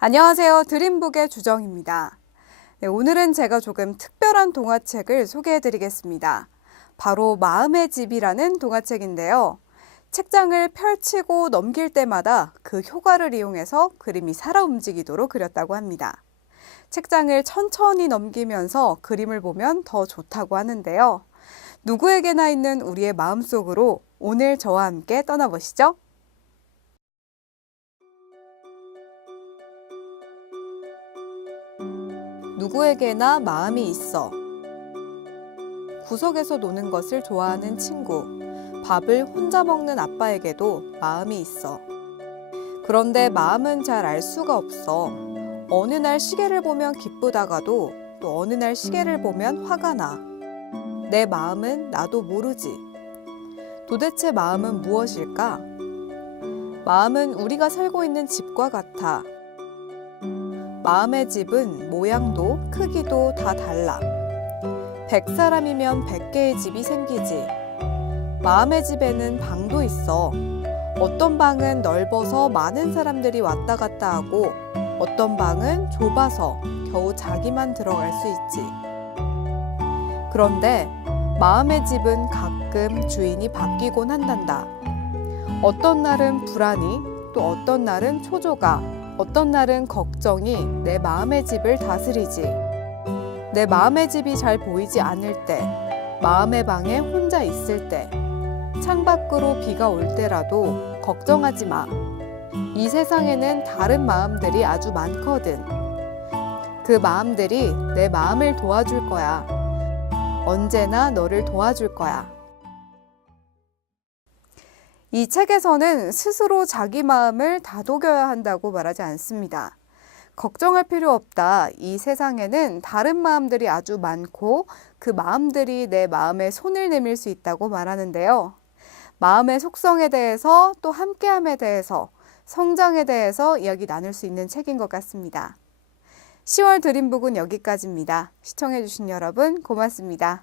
안녕하세요. 드림북의 주정입니다. 네, 오늘은 제가 조금 특별한 동화책을 소개해 드리겠습니다. 바로 마음의 집이라는 동화책인데요. 책장을 펼치고 넘길 때마다 그 효과를 이용해서 그림이 살아 움직이도록 그렸다고 합니다. 책장을 천천히 넘기면서 그림을 보면 더 좋다고 하는데요. 누구에게나 있는 우리의 마음속으로 오늘 저와 함께 떠나보시죠. 누구에게나 마음이 있어. 구석에서 노는 것을 좋아하는 친구, 밥을 혼자 먹는 아빠에게도 마음이 있어. 그런데 마음은 잘 알 수가 없어. 어느 날 시계를 보면 기쁘다가도 또 어느 날 시계를 보면 화가 나. 내 마음은 나도 모르지. 도대체 마음은 무엇일까? 마음은 우리가 살고 있는 집과 같아. 마음의 집은 모양도 크기도 다 달라. 백 사람이면 백 개의 집이 생기지. 마음의 집에는 방도 있어. 어떤 방은 넓어서 많은 사람들이 왔다 갔다 하고, 어떤 방은 좁아서 겨우 자기만 들어갈 수 있지. 그런데 마음의 집은 가끔 주인이 바뀌곤 한단다. 어떤 날은 불안이, 또 어떤 날은 초조가, 어떤 날은 걱정이 내 마음의 집을 다스리지. 내 마음의 집이 잘 보이지 않을 때, 마음의 방에 혼자 있을 때, 창밖으로 비가 올 때라도 걱정하지 마. 이 세상에는 다른 마음들이 아주 많거든. 그 마음들이 내 마음을 도와줄 거야. 언제나 너를 도와줄 거야. 이 책에서는 스스로 자기 마음을 다독여야 한다고 말하지 않습니다. 걱정할 필요 없다. 이 세상에는 다른 마음들이 아주 많고 그 마음들이 내 마음에 손을 내밀 수 있다고 말하는데요. 마음의 속성에 대해서 또 함께함에 대해서 성장에 대해서 이야기 나눌 수 있는 책인 것 같습니다. 10월 드림북은 여기까지입니다. 시청해주신 여러분 고맙습니다.